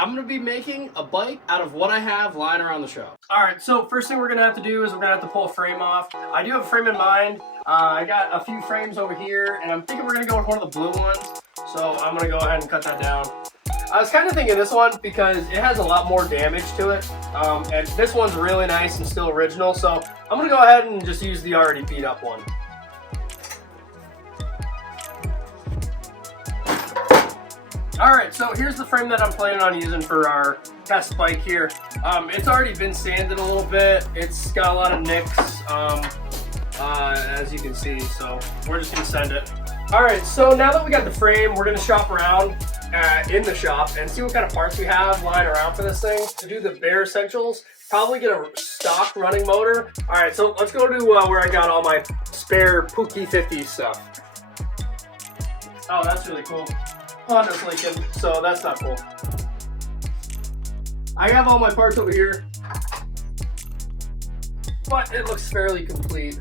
I'm gonna be making a bike out of what I have lying around the shop. All right, so first thing we're gonna have to do is we're gonna have to pull a frame off. I do have a frame in mind. I got a few frames over here, and I'm thinking we're gonna go with one of the blue ones. So I'm gonna go ahead and cut that down. I was kind of thinking this one because it has a lot more damage to it. And this one's really nice and still original. So I'm gonna go ahead and just use the already beat up one. Alright, so here's the frame that I'm planning on using for our test bike here. It's already been sanded a little bit. It's got a lot of nicks, as you can see, so we're just going to send it. Alright, so now that we got the frame, we're going to shop around in the shop and see what kind of parts we have lying around for this thing. To do the bare essentials, probably get a stock running motor. Alright, so let's go to where I got all my spare Pookie 50 stuff. Oh, that's really cool. Honda's leaking, so that's not cool. I have all my parts over here, but it looks fairly complete.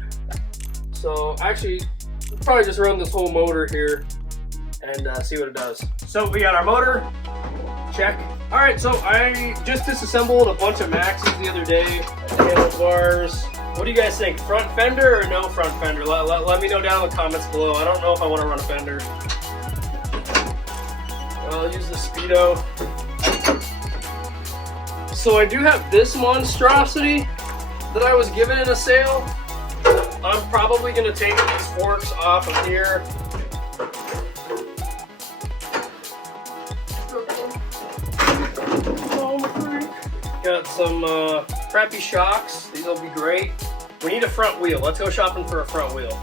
So actually, we'll probably just run this whole motor here and see what it does. So we got our motor, check. All right, so I just disassembled a bunch of Maxes the other day, handlebars. What do you guys think? Front fender or no front fender? Let me know down in the comments below. I don't know if I want to run a fender. I'll use the Speedo. So I do have this monstrosity that I was given in a sale. I'm probably going to take these forks off of here. Got some crappy shocks. These will be great. We need a front wheel. Let's go shopping for a front wheel.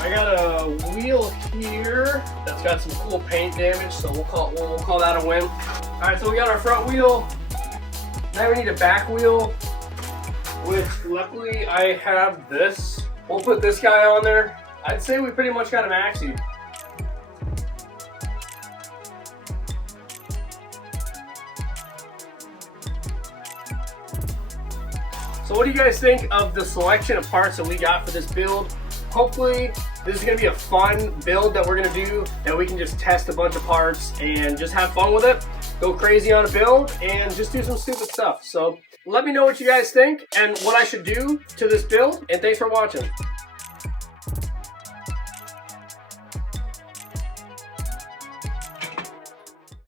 I got a wheel here that's got some cool paint damage, so we'll call that a win. All right, so we got our front wheel. Now we need a back wheel, which luckily I have this. We'll put this guy on there. I'd say we pretty much got a maxi. So what do you guys think of the selection of parts that we got for this build? Hopefully this is going to be a fun build that we're going to do, and we can just test a bunch of parts and just have fun with it, go crazy on a build, and just do some stupid stuff. So let me know what you guys think and what I should do to this build, and thanks for watching.